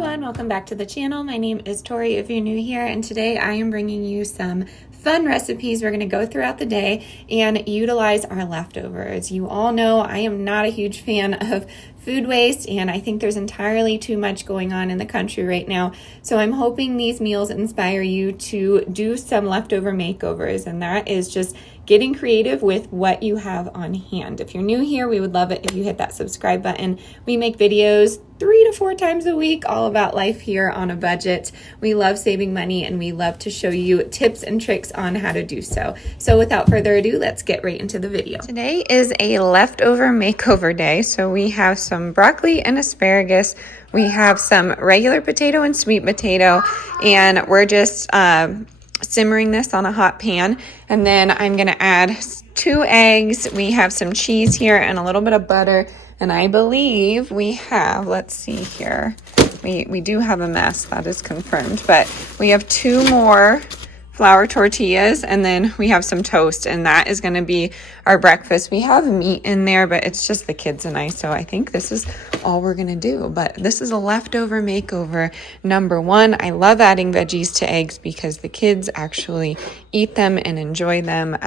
everyone, welcome back to the channel. My name is Tori if you're new here, and today I am bringing you some fun recipes. We're going to go throughout the day and utilize our leftovers. You all know I am not a huge fan of food waste, and I think there's entirely too much going on in the country right now. So I'm hoping these meals inspire you to do some leftover makeovers, and that is just getting creative with what you have on hand. If you're new here, we would love it if you hit that subscribe button. We make videos 3 to 4 times a week all about life here on a budget. We love saving money, and we love to show you tips and tricks on how to do so. So without further ado, let's get right into the video. Today is a leftover makeover day. So we have some broccoli and asparagus. We have some regular potato and sweet potato, and we're just simmering this on a hot pan. And then I'm gonna add 2 eggs. We have some cheese here and a little bit of butter. And I believe we have, let's see here, we do have a mess, that is confirmed, but we have 2 more flour tortillas, and then we have some toast, and that is going to be our breakfast. We have meat in there, but it's just the kids and I, so I think this is all we're going to do. But this is a leftover makeover number 1. I love adding veggies to eggs because the kids actually eat them and enjoy them.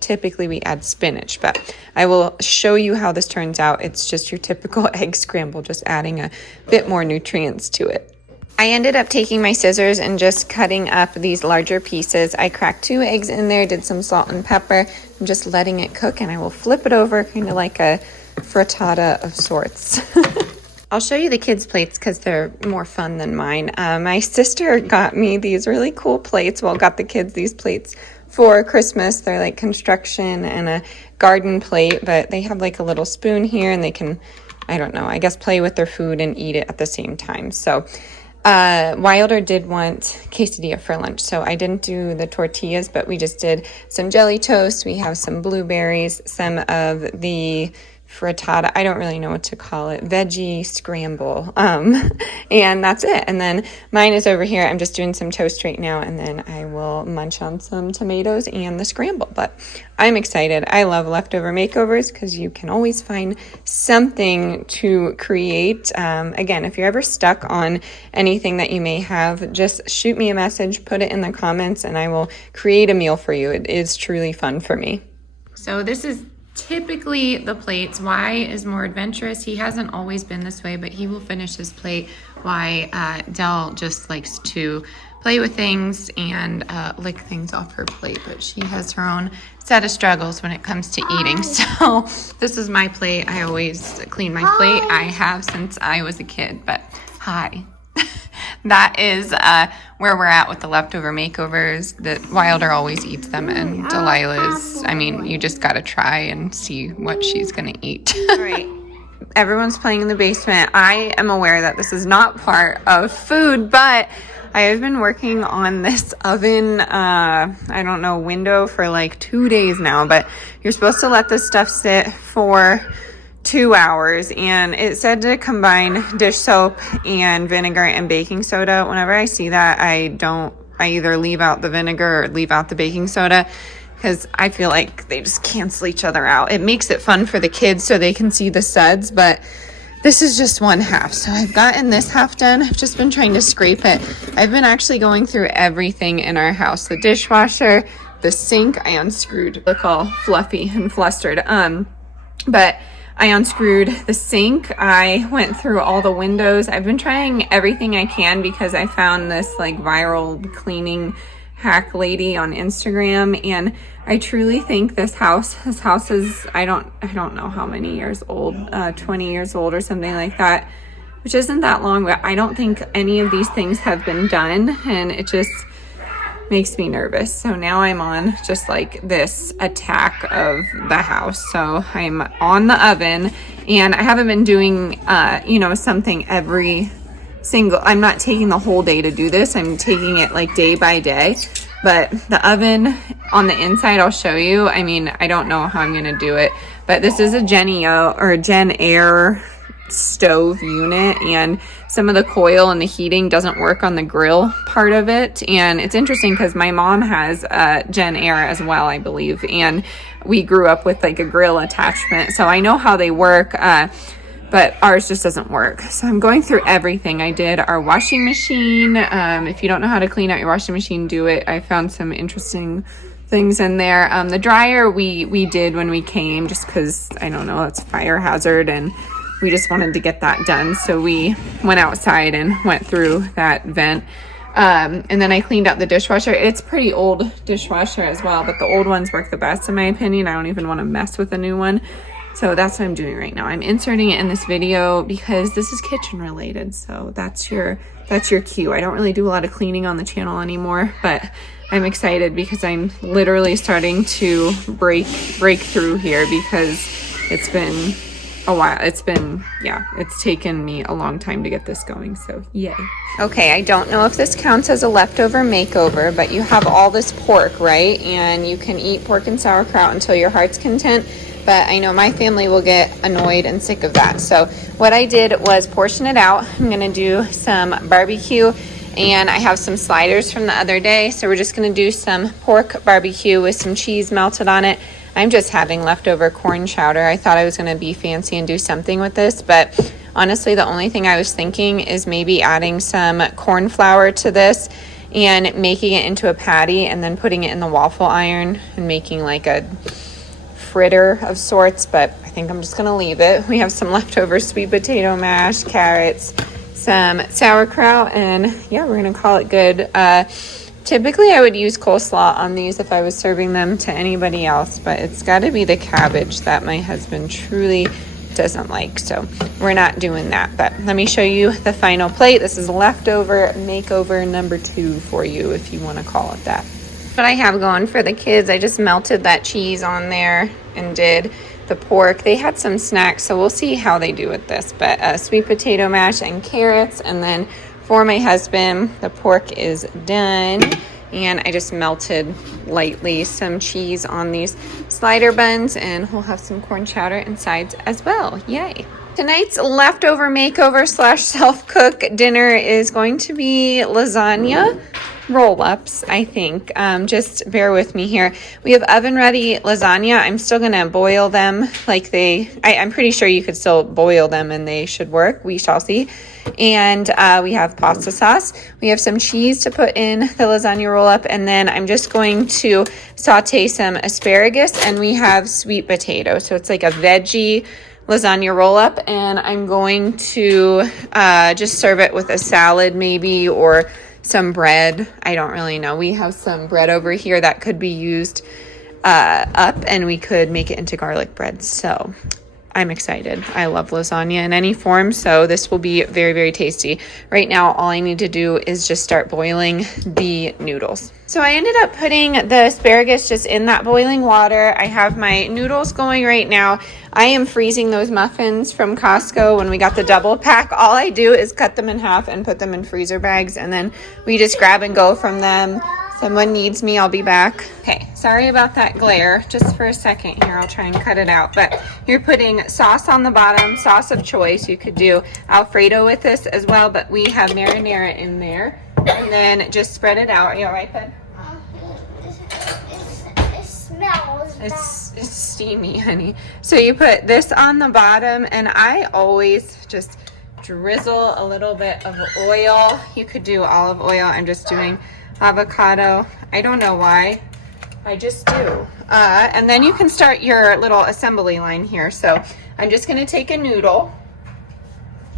Typically we add spinach, but I will show you how this turns out. It's just your typical egg scramble, just adding a bit more nutrients to it. I ended up taking my scissors and just cutting up these larger pieces. I cracked 2 eggs in there, did some salt and pepper. I'm just letting it cook, and I will flip it over kind of like a frittata of sorts. I'll show you the kids' plates because they're more fun than mine. My sister got me these really cool plates. Well, got the kids these plates for Christmas. They're like construction and a garden plate, but they have like a little spoon here, and they can, I don't know, I guess play with their food and eat it at the same time. So Wilder did want quesadilla for lunch, so I didn't do the tortillas, but we just did some jelly toast. We have some blueberries, some of the frittata, I don't really know what to call it, veggie scramble, and that's it. And then mine is over here. I'm just doing some toast right now, and then I will munch on some tomatoes and the scramble. But I'm excited. I love leftover makeovers because you can always find something to create. Again, if you're ever stuck on anything that you may have, just shoot me a message, put it in the comments, and I will create a meal for you. It is truly fun for me. So this is typically the plates. Y is more adventurous. He hasn't always been this way, but he will finish his plate. Dell just likes to play with things and lick things off her plate, but she has her own set of struggles when it comes to eating. So this is my plate. I always clean my plate. I have since I was a kid, but hi. That is where we're at with the leftover makeovers. That Wilder always eats them, and Delilah's, I mean, you just got to try and see what she's going to eat. All right. Everyone's playing in the basement. I am aware that this is not part of food, but I have been working on this oven, I don't know, window for like 2 days now, but you're supposed to let this stuff sit for 2 hours, and it said to combine dish soap and vinegar and baking soda. Whenever I see that, I either leave out the vinegar or leave out the baking soda because I feel like they just cancel each other out. It makes it fun for the kids so they can see the suds, but this is just one half. So I've gotten this half done. I've just been trying to scrape it. I've been actually going through everything in our house. The dishwasher, the sink, I unscrewed. Look all fluffy and flustered. But I unscrewed the sink. I went through all the windows. I've been trying everything I can because I found this like viral cleaning hack lady on Instagram, and I truly think this house is, I don't know how many years old, 20 years old or something like that, which isn't that long, but I don't think any of these things have been done, and it just makes me nervous. So now I'm on just like this attack of the house. So I'm on the oven, and I haven't been doing, something every single, I'm not taking the whole day to do this. I'm taking it like day by day, but the oven on the inside, I'll show you. I mean, I don't know how I'm going to do it, but this is a Gen Air stove unit, and some of the coil and the heating doesn't work on the grill part of it. And it's interesting because my mom has Gen Air as well, I believe, and we grew up with like a grill attachment, so I know how they work. but ours just doesn't work. So I'm going through everything. I did our washing machine. If you don't know how to clean out your washing machine, do it. I found some interesting things in there. The dryer we did when we came, just because, I don't know, it's fire hazard, and we just wanted to get that done. So we went outside and went through that vent. And then I cleaned out the dishwasher. It's pretty old dishwasher as well, but the old ones work the best in my opinion. I don't even want to mess with a new one. So that's what I'm doing right now. I'm inserting it in this video because this is kitchen related. So that's your cue. I don't really do a lot of cleaning on the channel anymore, but I'm excited because I'm literally starting to break through here because it's been a while. It's taken me a long time to get this going, so yay. Okay, I don't know if this counts as a leftover makeover, but you have all this pork, right? And you can eat pork and sauerkraut until your heart's content, but I know my family will get annoyed and sick of that. So what I did was portion it out. I'm gonna do some barbecue, and I have some sliders from the other day, so we're just gonna do some pork barbecue with some cheese melted on it. I'm just having leftover corn chowder. I thought I was going to be fancy and do something with this, but honestly, the only thing I was thinking is maybe adding some corn flour to this and making it into a patty and then putting it in the waffle iron and making like a fritter of sorts, but I think I'm just going to leave it. We have some leftover sweet potato mash, carrots, some sauerkraut, and yeah, we're going to call it good. Typically, I would use coleslaw on these if I was serving them to anybody else, but it's got to be the cabbage that my husband truly doesn't like, so we're not doing that. But let me show you the final plate. This is leftover makeover number 2 for you, if you want to call it that. What I have going for the kids, I just melted that cheese on there and did the pork. They had some snacks, so we'll see how they do with this, but sweet potato mash and carrots, and then for my husband, the pork is done, and I just melted lightly some cheese on these slider buns, and we'll have some corn chowder and sides as well. Yay. Tonight's leftover makeover / self-cook dinner is going to be lasagna roll-ups, I think. Just bear with me here. We have oven-ready lasagna. I'm still going to boil them like I'm pretty sure you could still boil them and they should work. We shall see. And we have pasta sauce. We have some cheese to put in the lasagna roll-up, and then I'm just going to saute some asparagus, and we have sweet potato. So it's like a veggie lasagna roll-up, and I'm going to just serve it with a salad maybe, or some bread. I don't really know. We have some bread over here that could be used up, and we could make it into garlic bread. So I'm excited. I love lasagna in any form, so this will be very, very tasty. Right now, all I need to do is just start boiling the noodles. So I ended up putting the asparagus just in that boiling water. I have my noodles going right now. I am freezing those muffins from Costco when we got the double pack. All I do is cut them in half and put them in freezer bags, and then we just grab and go from them. Someone needs me, I'll be back. Okay, sorry about that glare. Just for a second here, I'll try and cut it out. But you're putting sauce on the bottom, sauce of choice. You could do Alfredo with this as well, but we have marinara in there. And then just spread it out. Are you all right, bud? It smells bad. It's steamy, honey. So you put this on the bottom, and I always just drizzle a little bit of oil. You could do olive oil. I'm just doing avocado. I don't know why. I just do. And then you can start your little assembly line here. So I'm just going to take a noodle.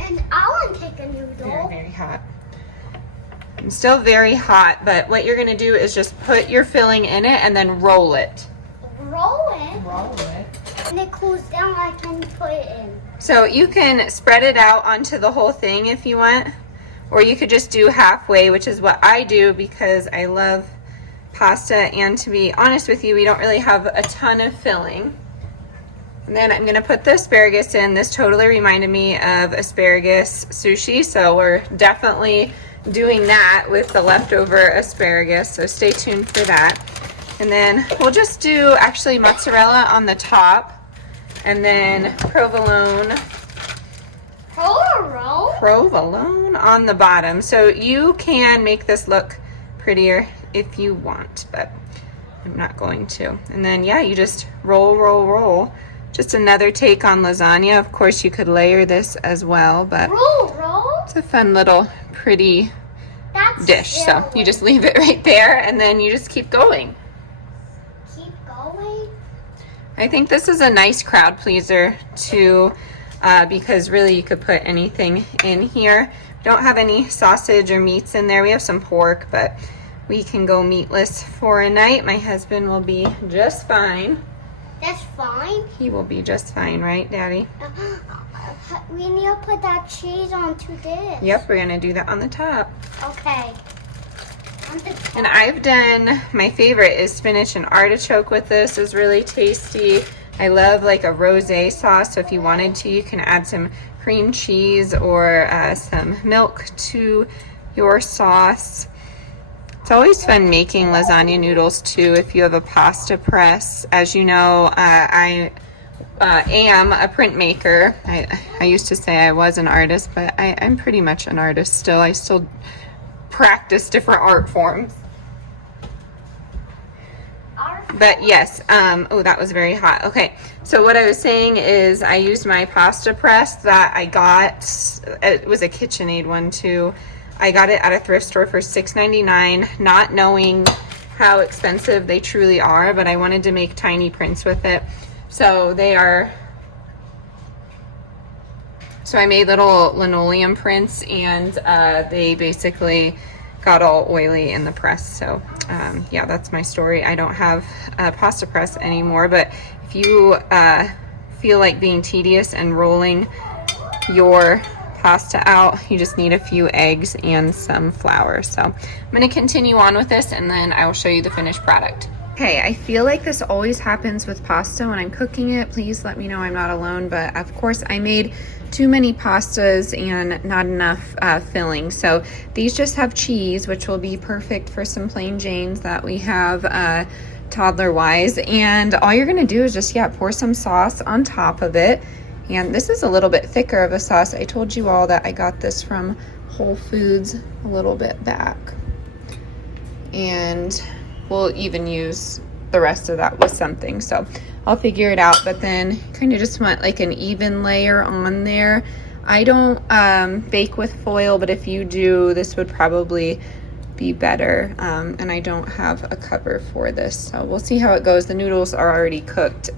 And I want to take a noodle. Very, very hot. I'm still very hot, but what you're going to do is just put your filling in it and then roll it. Roll it? Roll it. And it cools down, I can put it in. So you can spread it out onto the whole thing if you want. Or you could just do halfway, which is what I do because I love pasta. And to be honest with you, we don't really have a ton of filling. And then I'm going to put the asparagus in. This totally reminded me of asparagus sushi. So we're definitely doing that with the leftover asparagus. So stay tuned for that. And then we'll just do actually mozzarella on the top. And then provolone. Provolone on the bottom. So you can make this look prettier if you want, but I'm not going to. And then yeah, you just roll Just another take on lasagna. Of course, you could layer this as well, but Roll. it's a fun little pretty That's dish. So silly. you just leave it right there and then you just keep going. Keep going. I think this is a nice crowd pleaser too, because really you could put anything in here. We don't have any sausage or meats in there. We have some pork, but we can go meatless for a night. My husband will be just fine. That's fine. He will be just fine, right, Daddy? We need to put that cheese onto this. Yep, we're gonna do that on the top. Okay. On the top. And I've done, my favorite is spinach and artichoke with this. Is really tasty. I love like a rosé sauce, so if you wanted to, you can add some cream cheese or some milk to your sauce. It's always fun making lasagna noodles too if you have a pasta press. As you know, I am a printmaker. I used to say I was an artist, but I'm pretty much an artist still. I still practice different art forms. But yes, oh, that was very hot. Okay, so what I was saying is I used my pasta press that I got. It was a KitchenAid one too. I got it at a thrift store for $6.99, not knowing how expensive they truly are, but I wanted to make tiny prints with it. So they are, so I made little linoleum prints, and they basically got all oily in the press. So yeah, that's my story. I don't have a pasta press anymore, but if you feel like being tedious and rolling your pasta out, you just need a few eggs and some flour. So I'm going to continue on with this and then I will show you the finished product. Okay, I feel like this always happens with pasta when I'm cooking it. Please let me know I'm not alone, but of course I made too many pastas and not enough filling. So these just have cheese, which will be perfect for some plain Janes that we have toddler wise. And all you're gonna do is just, pour some sauce on top of it. And this is a little bit thicker of a sauce. I told you all that I got this from Whole Foods a little bit back. And we'll even use the rest of that with something. So I'll figure it out, but then kind of just want like an even layer on there. I don't bake with foil, but if you do, this would probably be better. And I don't have a cover for this. So we'll see how it goes. The noodles are already cooked.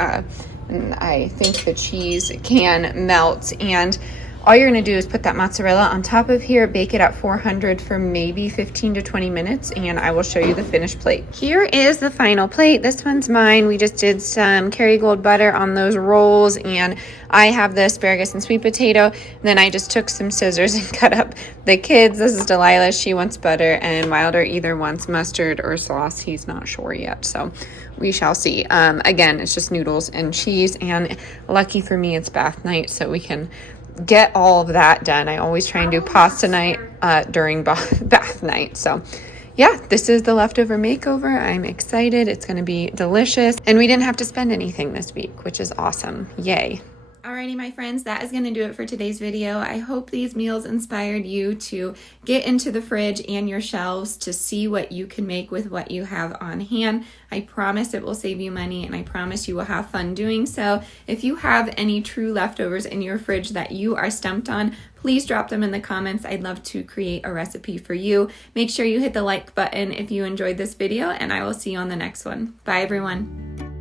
And I think the cheese can melt, and all you're going to do is put that mozzarella on top of here, bake it at 400 for maybe 15 to 20 minutes, and I will show you the finished plate. Here is the final plate. This one's mine. We just did some Kerrygold butter on those rolls, and I have the asparagus and sweet potato. And then I just took some scissors and cut up the kids. This is Delilah. She wants butter, and Wilder either wants mustard or sauce. He's not sure yet, so we shall see. Again, it's just noodles and cheese, and lucky for me, it's bath night, so we can get all of that done. I always try and do pasta night during bath night. So yeah, this is the leftover makeover. I'm excited. It's going to be delicious, and we didn't have to spend anything this week, which is awesome. Yay. Alrighty, my friends, that is going to do it for today's video. I hope these meals inspired you to get into the fridge and your shelves to see what you can make with what you have on hand. I promise it will save you money, and I promise you will have fun doing so. If you have any true leftovers in your fridge that you are stumped on, please drop them in the comments. I'd love to create a recipe for you. Make sure you hit the like button if you enjoyed this video, and I will see you on the next one. Bye, everyone.